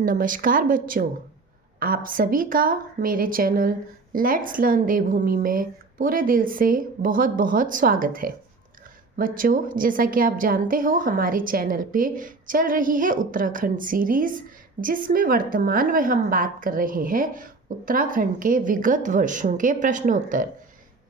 नमस्कार बच्चों, आप सभी का मेरे चैनल लेट्स लर्न देवभूमि में पूरे दिल से बहुत बहुत स्वागत है। बच्चों, जैसा कि आप जानते हो हमारे चैनल पे चल रही है उत्तराखंड सीरीज़, जिसमें वर्तमान में हम बात कर रहे हैं उत्तराखंड के विगत वर्षों के प्रश्नोत्तर।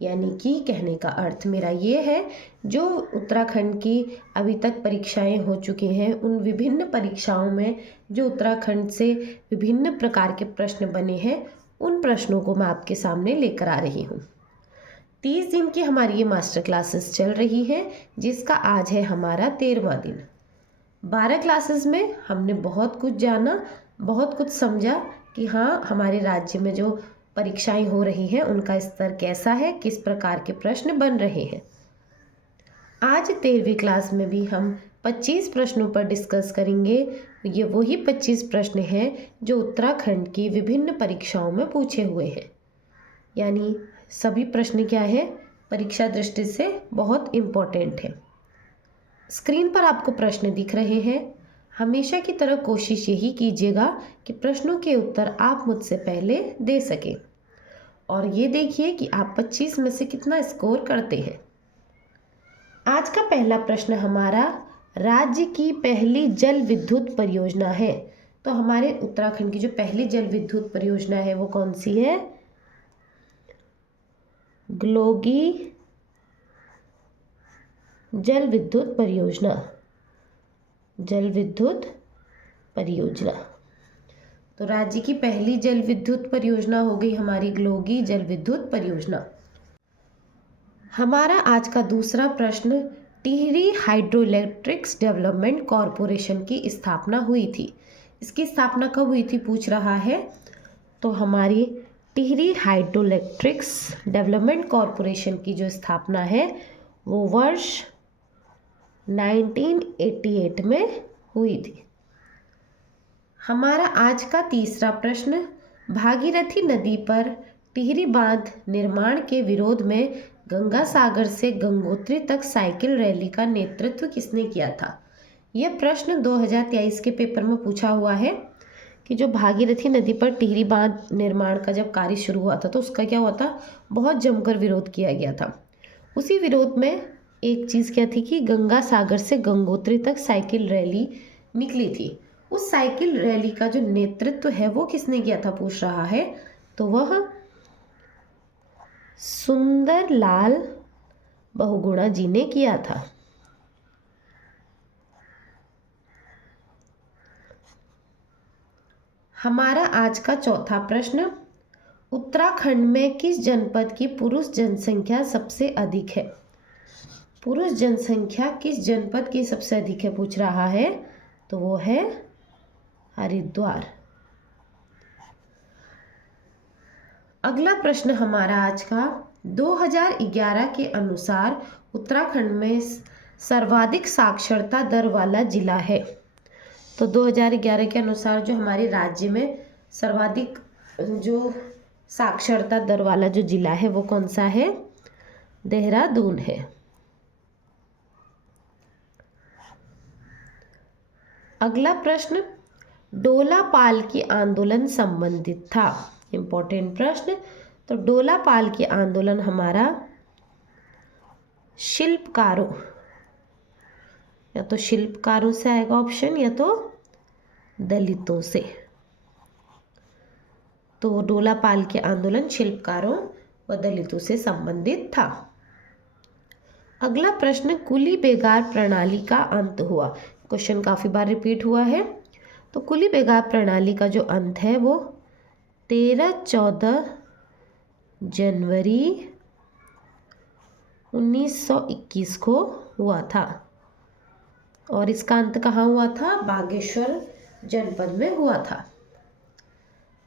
यानी कि कहने का अर्थ मेरा ये है, जो उत्तराखंड की अभी तक परीक्षाएं हो चुकी हैं, उन विभिन्न परीक्षाओं में जो उत्तराखंड से विभिन्न प्रकार के प्रश्न बने हैं, उन प्रश्नों को मैं आपके सामने लेकर आ रही हूँ। 30 दिन की हमारी ये मास्टर क्लासेस चल रही हैं, जिसका आज है हमारा 13वां दिन। 12 क्लासेस में हमने बहुत कुछ जाना, बहुत कुछ समझा कि हाँ, हमारे राज्य में जो परीक्षाएं हो रही हैं उनका स्तर कैसा है, किस प्रकार के प्रश्न बन रहे हैं। आज 13वीं क्लास में भी हम 25 प्रश्नों पर डिस्कस करेंगे। ये वही 25 प्रश्न हैं जो उत्तराखंड की विभिन्न परीक्षाओं में पूछे हुए हैं। यानी सभी प्रश्न क्या है, परीक्षा दृष्टि से बहुत इम्पोर्टेंट है। स्क्रीन पर आपको प्रश्न दिख रहे हैं। हमेशा की तरह कोशिश यही कीजिएगा कि प्रश्नों के उत्तर आप मुझसे पहले दे सकें, और ये देखिए कि आप 25 में से कितना स्कोर करते हैं। आज का पहला प्रश्न हमारा राज्य की पहली जल विद्युत परियोजना है। तो हमारे उत्तराखंड की जो पहली जल विद्युत परियोजना है वो कौन सी है? ग्लोगी जल विद्युत परियोजना। जल विद्युत परियोजना, तो राज्य की पहली जल विद्युत परियोजना हो गई हमारी ग्लोगी जल विद्युत परियोजना। हमारा आज का दूसरा प्रश्न, Tehri hydro electrics development corporation की स्थापना हुई थी। इसकी स्थापना कब हुई थी पूछ रहा है। तो हमारी Tehri hydro electrics development corporation की जो स्थापना है वो वर्ष 1988 में हुई थी। हमारा आज का तीसरा प्रश्न, भागीरथी नदी पर टिहरी बांध निर्माण के विरोध में गंगा सागर से गंगोत्री तक साइकिल रैली का नेतृत्व किसने किया था? यह प्रश्न 2023 के पेपर में पूछा हुआ है कि जो भागीरथी नदी पर टिहरी बांध निर्माण का जब कार्य शुरू हुआ था तो उसका क्या हुआ था, बहुत जमकर विरोध किया गया था। उसी विरोध में एक चीज़ क्या थी कि गंगा सागर से गंगोत्री तक साइकिल रैली निकली थी। उस साइकिल रैली का जो नेतृत्व है वो किसने किया था पूछ रहा है। तो वह सुंदरलाल बहुगुणा जी ने किया था। हमारा आज का चौथा प्रश्न, उत्तराखंड में किस जनपद की पुरुष जनसंख्या सबसे अधिक है? पुरुष जनसंख्या किस जनपद की सबसे अधिक है पूछ रहा है। तो वो है हरिद्वार। अगला प्रश्न हमारा आज का, 2011 के अनुसार उत्तराखंड में सर्वाधिक साक्षरता दर वाला जिला है। तो 2011 के अनुसार जो हमारे राज्य में सर्वाधिक जो साक्षरता दर वाला जो जिला है वो कौन सा है? देहरादून है। अगला प्रश्न, डोला पाल की आंदोलन संबंधित था। इम्पोर्टेंट प्रश्न। तो डोला पाल की आंदोलन हमारा शिल्पकारों, या तो शिल्पकारों से आएगा ऑप्शन, या तो दलितों से। तो डोला पाल के आंदोलन शिल्पकारों व दलितों से संबंधित था। अगला प्रश्न, कुली बेगार प्रणाली का अंत हुआ। क्वेश्चन काफ़ी बार रिपीट हुआ है। तो कुली बेगार प्रणाली का जो अंत है वो 13-14 जनवरी 1921 को हुआ था, और इसका अंत कहाँ हुआ था? बागेश्वर जनपद में हुआ था।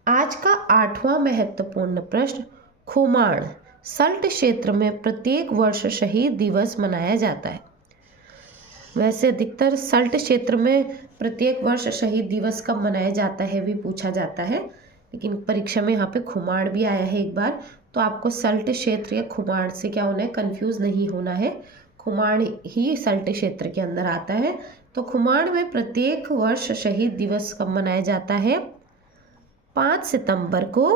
आज का 8वां महत्वपूर्ण प्रश्न, खुमाण सल्ट क्षेत्र में प्रत्येक वर्ष शहीद दिवस मनाया जाता है। वैसे अधिकतर सल्ट क्षेत्र में प्रत्येक वर्ष शहीद दिवस कब मनाया जाता है भी पूछा जाता है, लेकिन परीक्षा में यहाँ पे खुमाण भी आया है एक बार। तो आपको सल्ट क्षेत्र या खुमाण से क्या होना है, कंफ्यूज नहीं होना है। खुमाण ही सल्ट क्षेत्र के अंदर आता है। तो खुमाण में प्रत्येक वर्ष शहीद दिवस कब मनाया जाता है? 5 सितंबर को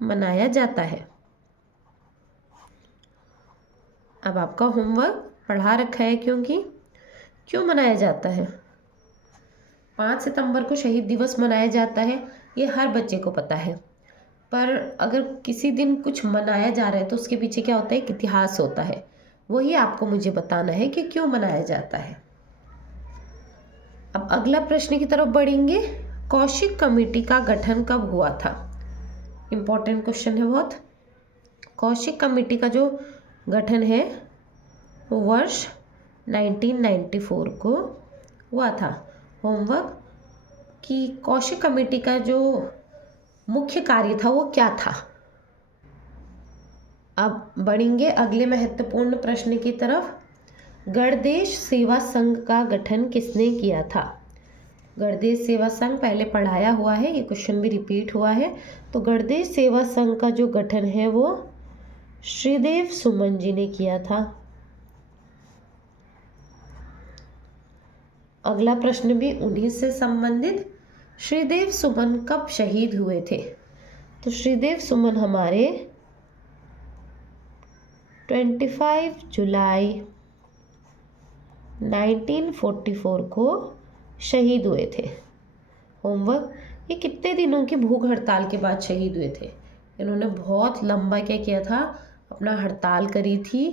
मनाया जाता है। अब आपका होमवर्क पढ़ा रखा है क्यों मनाया जाता है? 5 सितंबर को शहीद दिवस मनाया जाता है, ये हर बच्चे को पता है। पर अगर किसी दिन कुछ मनाया जा रहा है तो उसके पीछे क्या होता है? एक इतिहास होता है। वही आपको मुझे बताना है कि क्यों मनाया जाता है। अब अगला प्रश्न की तरफ बढ़ेंगे। कौशिक कमेटी का गठन कब हुआ था? इम्पोर्टेंट क्वेश्चन है बहुत। कौशिक कमेटी का जो गठन है वो वर्ष 1994 को हुआ था। होमवर्क कि कौशिक कमेटी का जो मुख्य कार्य था वो क्या था? अब बढ़ेंगे अगले महत्वपूर्ण प्रश्न की तरफ। गणदेश सेवा संघ का गठन किसने किया था? गणदेश सेवा संघ पहले पढ़ाया हुआ है, ये क्वेश्चन भी रिपीट हुआ है। तो गणदेश सेवा संघ का जो गठन है वो श्रीदेव सुमन जी ने किया था। अगला प्रश्न भी उन्हीं से संबंधित। श्रीदेव सुमन कब शहीद हुए थे? तो श्रीदेव सुमन हमारे 25 जुलाई 1944 को शहीद हुए थे। होमवर्क, ये कितने दिनों की भूख हड़ताल के बाद शहीद हुए थे? इन्होंने बहुत लंबा क्या किया था? अपना हड़ताल करी थी,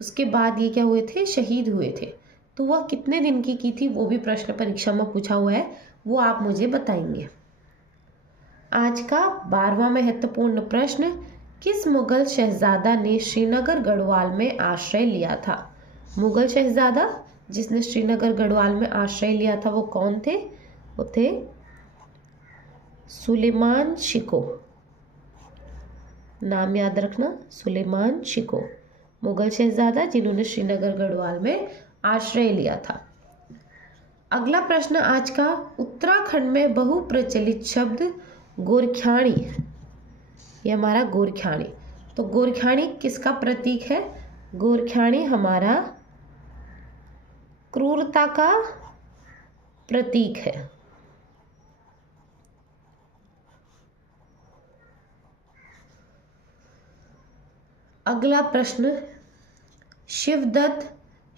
उसके बाद ये क्या हुए थे? शहीद हुए थे। तो वह कितने दिन की थी वो भी प्रश्न परीक्षा में पूछा हुआ है, वो आप मुझे बताएंगे। आज का 12वां महत्वपूर्ण प्रश्न, किस मुगल शहजादा ने श्रीनगर गढ़वाल में आश्रय लिया था? मुगल शहजादा जिसने श्रीनगर गढ़वाल में आश्रय लिया था वो कौन थे? वो थे सुलेमान शिको। नाम याद रखना, सुलेमान शिको, मुगल शहजादा जिन्होंने श्रीनगर गढ़वाल में आश्रय लिया था। अगला प्रश्न आज का, उत्तराखंड में बहुप्रचलित शब्द गोरख्याणी, ये हमारा गोरख्याणी। तो गोरख्याणी किसका प्रतीक है? गोरख्याणी हमारा क्रूरता का प्रतीक है। अगला प्रश्न, शिवदत्त,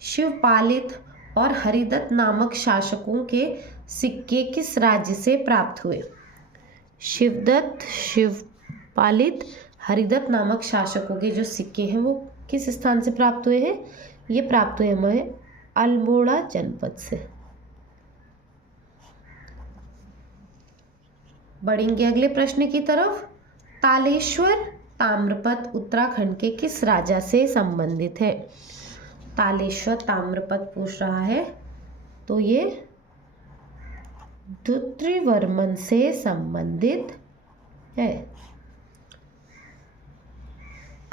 शिवपालित और हरिदत्त नामक शासकों के सिक्के किस राज्य से प्राप्त हुए? शिवदत्त, शिवपालित, हरिदत्त नामक शासकों के जो सिक्के हैं वो किस स्थान से प्राप्त हुए हैं? ये प्राप्त हुए हमें अल्मोड़ा जनपद से। बढ़ेंगे अगले प्रश्न की तरफ। तालेश्वर ताम्रपत्र उत्तराखंड के किस राजा से संबंधित है? तालेश्वर ताम्रपत्र पूछ रहा है, तो ये द्रुत्रिवर्मन से संबंधित है।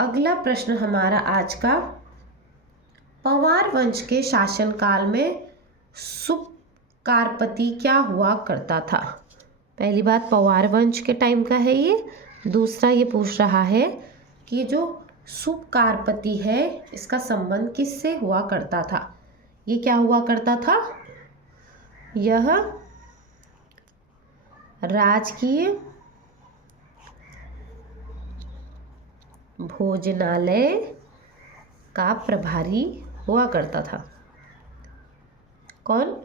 अगला प्रश्न हमारा आज का, पवार वंश के शासनकाल में सुबकारपति क्या हुआ करता था? पहली बात, पवार वंश के टाइम का है ये। दूसरा ये पूछ रहा है कि जो सुबकारपति है इसका संबंध किससे हुआ करता था? ये क्या हुआ करता था? यह राजकीय भोजनालय का प्रभारी हुआ करता था। कौन?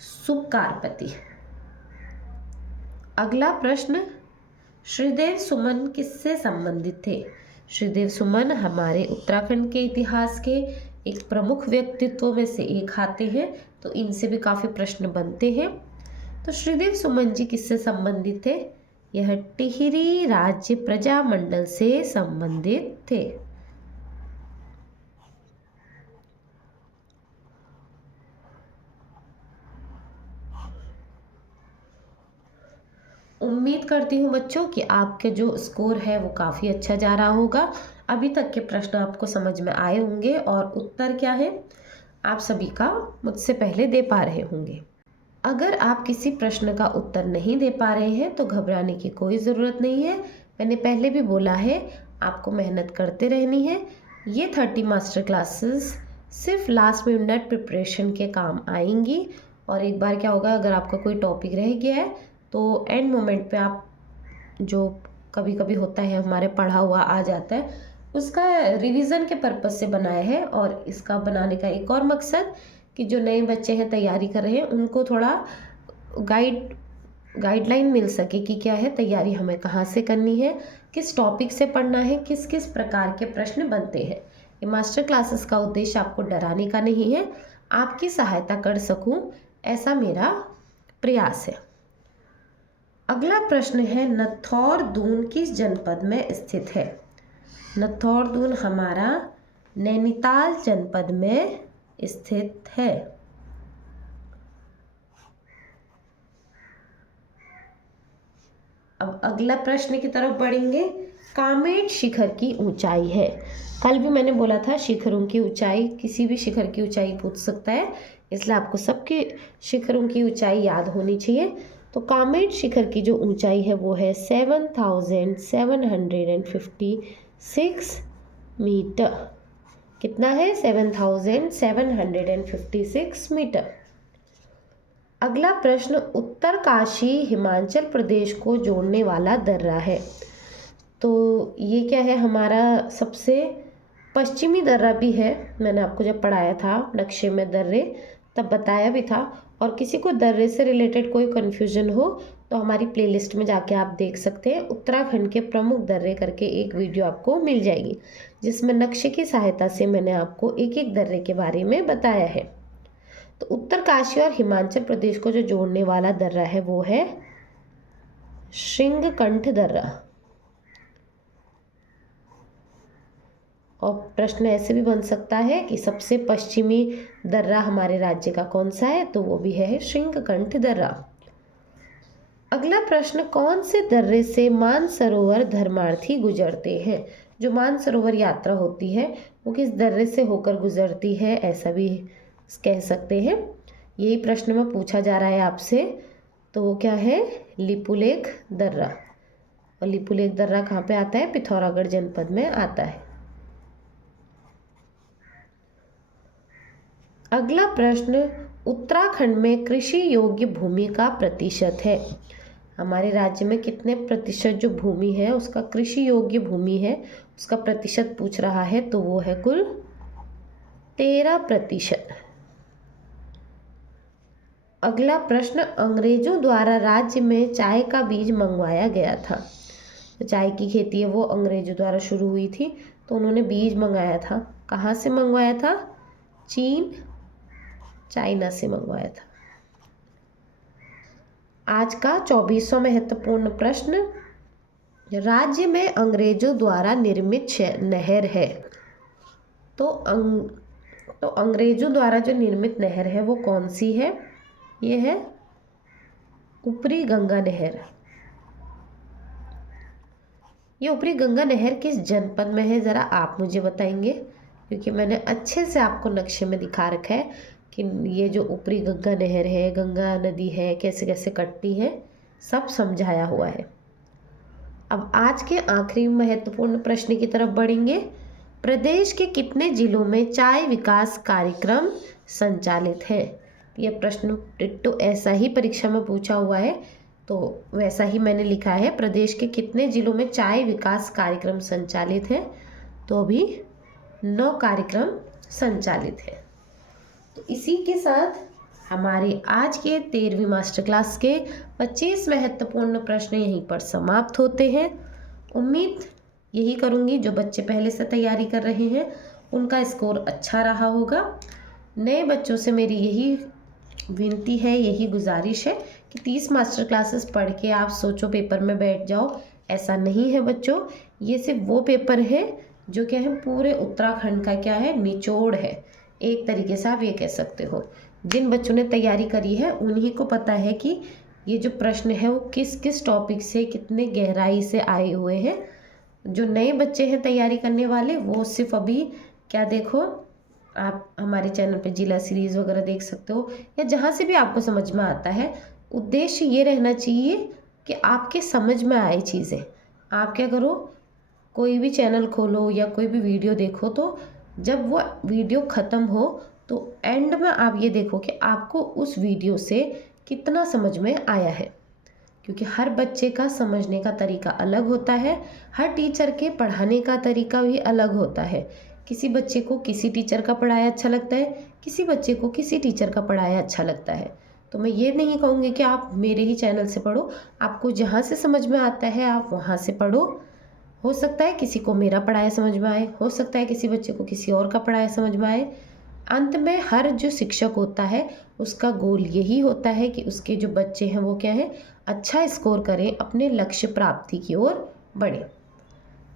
सुबकारपति। अगला प्रश्न, श्रीदेव सुमन किससे संबंधित थे? श्रीदेव सुमन हमारे उत्तराखंड के इतिहास के एक प्रमुख व्यक्तित्व में से एक आते हैं, तो इनसे भी काफ़ी प्रश्न बनते हैं। तो श्रीदेव सुमन जी किससे संबंधित थे? यह टिहरी राज्य प्रजामंडल से संबंधित थे। उम्मीद करती हूँ बच्चों कि आपके जो स्कोर है वो काफ़ी अच्छा जा रहा होगा। अभी तक के प्रश्न आपको समझ में आए होंगे और उत्तर क्या है आप सभी का मुझसे पहले दे पा रहे होंगे। अगर आप किसी प्रश्न का उत्तर नहीं दे पा रहे हैं तो घबराने की कोई ज़रूरत नहीं है। मैंने पहले भी बोला है, आपको मेहनत करते रहनी है। ये 30 मास्टर क्लासेस सिर्फ लास्ट मिनट प्रिपरेशन के काम आएंगी। और एक बार क्या होगा, अगर आपका कोई टॉपिक रह गया है तो एंड मोमेंट पे आप, जो कभी कभी होता है हमारे पढ़ा हुआ आ जाता है, उसका रिवीजन के पर्पज़ से बनाया है। और इसका बनाने का एक और मकसद कि जो नए बच्चे हैं तैयारी कर रहे हैं उनको थोड़ा गाइडलाइन मिल सके कि क्या है तैयारी हमें कहाँ से करनी है, किस टॉपिक से पढ़ना है, किस किस प्रकार के प्रश्न बनते हैं। ये मास्टर क्लासेस का उद्देश्य आपको डराने का नहीं है, आपकी सहायता कर सकूं, ऐसा मेरा प्रयास है। अगला प्रश्न है, नथौर-दून किस जनपद में स्थित है? नथौर-दून हमारा नैनीताल जनपद में स्थित है। अब अगला प्रश्न की तरफ बढ़ेंगे। कामेट शिखर की ऊंचाई है। कल भी मैंने बोला था शिखरों की ऊंचाई, किसी भी शिखर की ऊंचाई पूछ सकता है, इसलिए आपको सबके शिखरों की ऊंचाई याद होनी चाहिए। तो कामेट शिखर की जो ऊंचाई है वो है 7,756 मीटर। कितना है? 7,756 मीटर। अगला प्रश्न, उत्तरकाशी हिमाचल प्रदेश को जोड़ने वाला दर्रा है। तो ये क्या है? हमारा सबसे पश्चिमी दर्रा भी है। मैंने आपको जब पढ़ाया था नक्शे में दर्रे तब बताया भी था। और किसी को दर्रे से रिलेटेड कोई कन्फ्यूजन हो तो हमारी प्लेलिस्ट में जाके आप देख सकते हैं। उत्तराखंड के प्रमुख दर्रे करके एक वीडियो आपको मिल जाएगी, जिसमें नक्शे की सहायता से मैंने आपको एक एक दर्रे के बारे में बताया है। तो उत्तरकाशी और हिमाचल प्रदेश को जो जोड़ने वाला दर्रा है वो है श्रृंगकंठ दर्रा। और प्रश्न ऐसे भी बन सकता है कि सबसे पश्चिमी दर्रा हमारे राज्य का कौन सा है? तो वो भी है श्रृंगकंठ दर्रा। अगला प्रश्न, कौन से दर्रे से मानसरोवर धर्मार्थी गुजरते हैं? जो मानसरोवर यात्रा होती है वो किस दर्रे से होकर गुजरती है, ऐसा भी कह सकते हैं। यही प्रश्न में पूछा जा रहा है आपसे। तो वो क्या है? लिपुलेख दर्रा। और लिपुलेख दर्रा कहाँ पे आता है? पिथौरागढ़ जनपद में आता है। अगला प्रश्न, उत्तराखंड में कृषि योग्य भूमि का प्रतिशत है। हमारे राज्य में कितने प्रतिशत जो भूमि है उसका कृषि योग्य भूमि है, उसका प्रतिशत पूछ रहा है। तो वो है कुल 13%। अगला प्रश्न, अंग्रेजों द्वारा राज्य में चाय का बीज मंगवाया गया था। तो चाय की खेती है वो अंग्रेजों द्वारा शुरू हुई थी, तो उन्होंने बीज मंगाया था। कहाँ से मंगवाया था? चीन, चाइना से मंगवाया था। आज का 24वां महत्वपूर्ण प्रश्न, राज्य में अंग्रेजों द्वारा निर्मित नहर है। तो अंग्रेजों द्वारा जो निर्मित नहर है वो कौन सी है? ये है ऊपरी गंगा नहर। ये ऊपरी गंगा नहर किस जनपद में है, ज़रा आप मुझे बताएंगे? क्योंकि मैंने अच्छे से आपको नक्शे में दिखा रखा है कि ये जो ऊपरी गंगा नहर है, गंगा नदी है, कैसे कैसे कटती है, सब समझाया हुआ है। अब आज के आखिरी महत्वपूर्ण प्रश्न की तरफ बढ़ेंगे। प्रदेश के कितने जिलों में चाय विकास कार्यक्रम संचालित है? यह प्रश्न डिट्टो ऐसा ही परीक्षा में पूछा हुआ है, तो वैसा ही मैंने लिखा है। प्रदेश के कितने जिलों में चाय विकास कार्यक्रम संचालित है? तो अभी 9 कार्यक्रम संचालित है। तो इसी के साथ हमारे आज के 13वीं मास्टर क्लास के 25 महत्वपूर्ण प्रश्न यहीं पर समाप्त होते हैं। उम्मीद यही करूँगी जो बच्चे पहले से तैयारी कर रहे हैं उनका स्कोर अच्छा रहा होगा। नए बच्चों से मेरी यही विनती है, यही गुजारिश है कि 30 मास्टर क्लासेस पढ़ के आप सोचो पेपर में बैठ जाओ। ऐसा नहीं है बच्चों, ये सिर्फ वो पेपर है जो क्या है पूरे उत्तराखंड का क्या है निचोड़ है, एक तरीके से आप ये कह सकते हो। जिन बच्चों ने तैयारी करी है उन्हीं को पता है कि ये जो प्रश्न है वो किस किस टॉपिक से कितने गहराई से आए हुए हैं। जो नए बच्चे हैं तैयारी करने वाले वो सिर्फ अभी क्या देखो, आप हमारे चैनल पे जिला सीरीज़ वगैरह देख सकते हो या जहाँ से भी आपको समझ में आता है। उद्देश्य ये रहना चाहिए कि आपके समझ में आए चीज़ें। आप क्या करो, कोई भी चैनल खोलो या कोई भी वीडियो देखो तो जब वो वीडियो ख़त्म हो तो एंड में आप ये देखो कि आपको उस वीडियो से कितना समझ में आया है, क्योंकि हर बच्चे का समझने का तरीका अलग होता है, हर टीचर के पढ़ाने का तरीका भी अलग होता है। किसी बच्चे को किसी टीचर का पढ़ाया अच्छा लगता है, किसी बच्चे को किसी टीचर का पढ़ाया अच्छा लगता है। तो मैं ये नहीं कहूँगी कि आप मेरे ही चैनल से पढ़ो, आपको जहाँ से समझ में आता है आप वहाँ से पढ़ो। हो सकता है किसी को मेरा पढ़ाया समझ में आए, हो सकता है किसी बच्चे को किसी और का पढ़ाया समझ में आए। अंत में हर जो शिक्षक होता है उसका गोल यही होता है कि उसके जो बच्चे हैं वो क्या है, अच्छा स्कोर करें, अपने लक्ष्य प्राप्ति की ओर बढ़ें।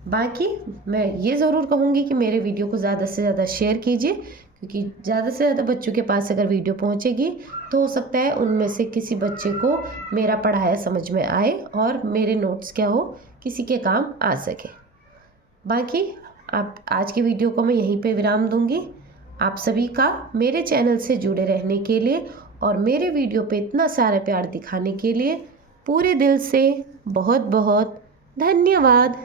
बाकी मैं ये ज़रूर कहूँगी कि मेरे वीडियो को ज़्यादा से ज़्यादा शेयर कीजिए, क्योंकि ज़्यादा से ज़्यादा बच्चों के पास अगर वीडियो पहुँचेगी तो हो सकता है उनमें से किसी बच्चे को मेरा पढ़ाया समझ में आए और मेरे नोट्स क्या हो, किसी के काम आ सके। बाकी आप आज की वीडियो को मैं यहीं पे विराम दूंगी। आप सभी का मेरे चैनल से जुड़े रहने के लिए और मेरे वीडियो पे इतना सारा प्यार दिखाने के लिए पूरे दिल से बहुत बहुत धन्यवाद।